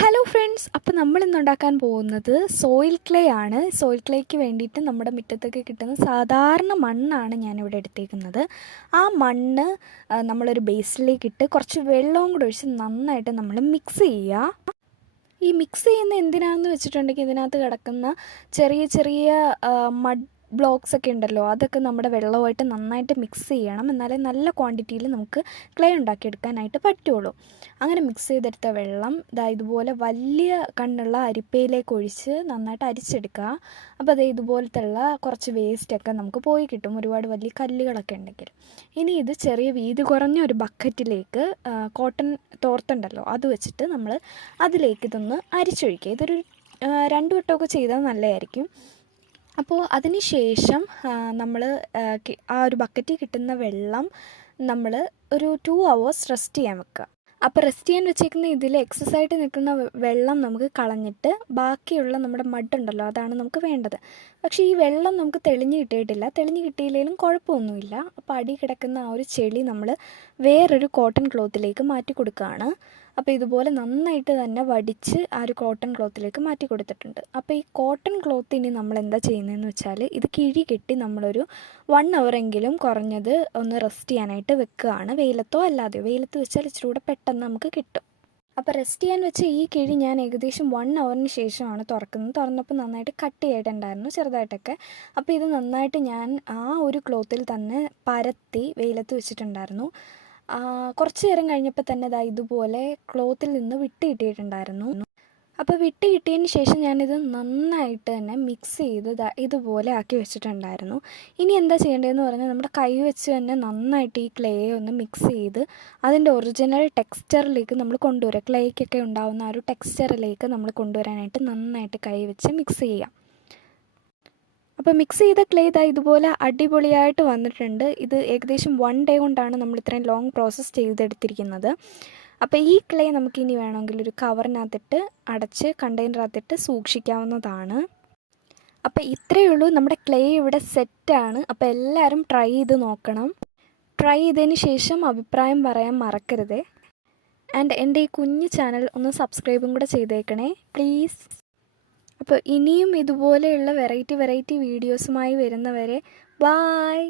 Hello friends, അപ്പോൾ നമ്മളിന്ന് ഉണ്ടാക്കാൻ പോകുന്നത് സോയിൽ ക്ലേ ആണ്. സോയിൽ ക്ലേക്ക് വേണ്ടിയിട്ട് നമ്മുടെ മുറ്റത്തൊക്കെ കിട്ടുന്ന സാധാരണ മണ്ണാണ് ഞാനിവിടെ എടുത്തേക്കുന്നത്. ആ മണ്ണ് നമ്മളൊരു ബേസിലേക്കിട്ട് കുറച്ച് വെള്ളവും കൂടെ ഒഴിച്ച് നന്നായിട്ട് നമ്മൾ മിക്സ് ചെയ്യുക. ഈ മിക്സ് ചെയ്യുന്ന എന്തിനാണെന്ന് വെച്ചിട്ടുണ്ടെങ്കിൽ ഇതിനകത്ത് കിടക്കുന്ന ചെറിയ ചെറിയ മഡ് ബ്ലോക്സ് ഒക്കെ ഉണ്ടല്ലോ, അതൊക്കെ നമ്മുടെ വെള്ളവുമായിട്ട് നന്നായിട്ട് മിക്സ് ചെയ്യണം. എന്നാലേ നല്ല ക്വാണ്ടിറ്റിയിൽ നമുക്ക് ക്ലേ ഉണ്ടാക്കിയെടുക്കാനായിട്ട് പറ്റുള്ളൂ. അങ്ങനെ മിക്സ് ചെയ്തെടുത്ത വെള്ളം ഇതുപോലെ വലിയ കണ്ണുള്ള അരിപ്പയിലേക്ക് ഒഴിച്ച് നന്നായിട്ട് അരിച്ചെടുക്കുക. അപ്പോൾ ഇതുപോലത്തുള്ള കുറച്ച് വേസ്റ്റൊക്കെ നമുക്ക് പോയി കിട്ടും, ഒരുപാട് വലിയ കല്ലുകളൊക്കെ ഉണ്ടെങ്കിൽ. ഇനി ഇത് ചെറിയ വീതി കുറഞ്ഞ ഒരു ബക്കറ്റിലേക്ക് കോട്ടൺ തോർത്തുണ്ടല്ലോ അത് വെച്ചിട്ട് നമ്മൾ അതിലേക്ക് ഇതൊന്ന് അരിച്ചൊഴിക്കുക. ഇതൊരു 2 വട്ടമൊക്കെ ചെയ്താൽ നല്ലതായിരിക്കും. അപ്പോൾ അതിന് ശേഷം നമ്മൾ ആ ഒരു ബക്കറ്റിൽ കിട്ടുന്ന വെള്ളം നമ്മൾ ഒരു 2 hours റെസ്റ്റ് ചെയ്യാൻ വെക്കുക. അപ്പോൾ റെസ്റ്റ് ചെയ്യാൻ വെച്ചേക്കുന്ന ഇതിൽ എക്സസ്സായിട്ട് നിൽക്കുന്ന വെള്ളം നമുക്ക് കളഞ്ഞിട്ട് ബാക്കിയുള്ള നമ്മുടെ മഡുണ്ടല്ലോ അതാണ് നമുക്ക് വേണ്ടത്. പക്ഷേ ഈ വെള്ളം നമുക്ക് തെളിഞ്ഞ് കിട്ടിയിട്ടില്ല. തെളിഞ്ഞ് കിട്ടിയില്ലെങ്കിലും കുഴപ്പമൊന്നുമില്ല. അപ്പോൾ അടി കിടക്കുന്ന ആ ഒരു ചെളി നമ്മൾ വേറൊരു കോട്ടൺ ക്ലോത്തിലേക്ക് മാറ്റി കൊടുക്കുകയാണ്. അപ്പോൾ ഇതുപോലെ നന്നായിട്ട് തന്നെ വടിച്ച് ആ ഒരു കോട്ടൺ ക്ലോത്തിലേക്ക് മാറ്റി കൊടുത്തിട്ടുണ്ട്. അപ്പോൾ ഈ കോട്ടൺ ക്ലോത്ത് ഇനി നമ്മൾ എന്താ ചെയ്യുന്നതെന്ന് വെച്ചാൽ ഇത് കിഴി കെട്ടി നമ്മളൊരു 1 hour എങ്കിലും കുറഞ്ഞത് ഒന്ന് റെസ്റ്റ് ചെയ്യാനായിട്ട് വെക്കുകയാണ്. വെയിലത്തോ അല്ലാതെയോ. വെയിലത്ത് വെച്ചാൽ ഇച്ചിരി കൂടെ പെട്ടെന്ന് നമുക്ക് കിട്ടും. അപ്പോൾ റെസ്റ്റ് ചെയ്യാൻ വെച്ച ഈ കിഴി ഞാൻ ഏകദേശം 1 hourന് ശേഷമാണ് തുറക്കുന്നത്. തുറന്നപ്പോൾ നന്നായിട്ട് കട്ട് ചെയ്തിട്ടുണ്ടായിരുന്നു ചെറുതായിട്ടൊക്കെ. അപ്പോൾ ഇത് നന്നായിട്ട് ഞാൻ ആ ഒരു ക്ലോത്തിൽ തന്നെ പരത്തി വെയിലത്ത് വെച്ചിട്ടുണ്ടായിരുന്നു. കുറച്ച് നേരം കഴിഞ്ഞപ്പോൾ തന്നെ ഇതുപോലെ ക്ലോത്തിൽ നിന്ന് വിട്ട് കിട്ടിയിട്ടുണ്ടായിരുന്നു. അപ്പോൾ വിട്ട് കിട്ടിയതിന് ശേഷം ഞാനിത് നന്നായിട്ട് തന്നെ മിക്സ് ചെയ്ത് ഇതുപോലെ ആക്കി വെച്ചിട്ടുണ്ടായിരുന്നു. ഇനി എന്താ ചെയ്യേണ്ടതെന്ന് പറഞ്ഞാൽ നമ്മുടെ കൈ വെച്ച് തന്നെ നന്നായിട്ട് ഈ ക്ലേ ഒന്ന് മിക്സ് ചെയ്ത് അതിൻ്റെ ഒറിജിനൽ ടെക്സ്ചറിലേക്ക് നമ്മൾ കൊണ്ടുവരിക. ക്ലേക്കൊക്കെ ഉണ്ടാകുന്ന ആ ഒരു ടെക്സ്ചറിലേക്ക് നമ്മൾ കൊണ്ടുവരാനായിട്ട് നന്നായിട്ട് കൈ വെച്ച് മിക്സ് ചെയ്യാം. അപ്പോൾ മിക്സ് ചെയ്ത ക്ലേ ഇതുപോലെ അടിപൊളിയായിട്ട് വന്നിട്ടുണ്ട്. ഇത് ഏകദേശം 1 day കൊണ്ടാണ് നമ്മൾ ഇത്രയും ലോങ് പ്രോസസ്സ് ചെയ്തെടുത്തിരിക്കുന്നത്. അപ്പോൾ ഈ ക്ലേ നമുക്കിനി വേണമെങ്കിൽ ഒരു കവറിനകത്തിട്ട് അടച്ച് കണ്ടെയ്നറിനകത്തിട്ട് സൂക്ഷിക്കാവുന്നതാണ്. അപ്പോൾ ഇത്രയേ ഉള്ളൂ, നമ്മുടെ ക്ലേ ഇവിടെ സെറ്റാണ്. അപ്പോൾ എല്ലാവരും ട്രൈ ചെയ്ത് നോക്കണം. ട്രൈ ചെയ്തതിന് ശേഷം അഭിപ്രായം പറയാൻ മറക്കരുത്. ആൻഡ് എൻ്റെ ഈ കുഞ്ഞു ചാനൽ ഒന്ന് സബ്സ്ക്രൈബും കൂടെ ചെയ്തേക്കണേ പ്ലീസ്. അപ്പോൾ ഇനിയും ഇതുപോലെയുള്ള വെറൈറ്റി വീഡിയോസുമായി വരുന്നവരെ ബായ്.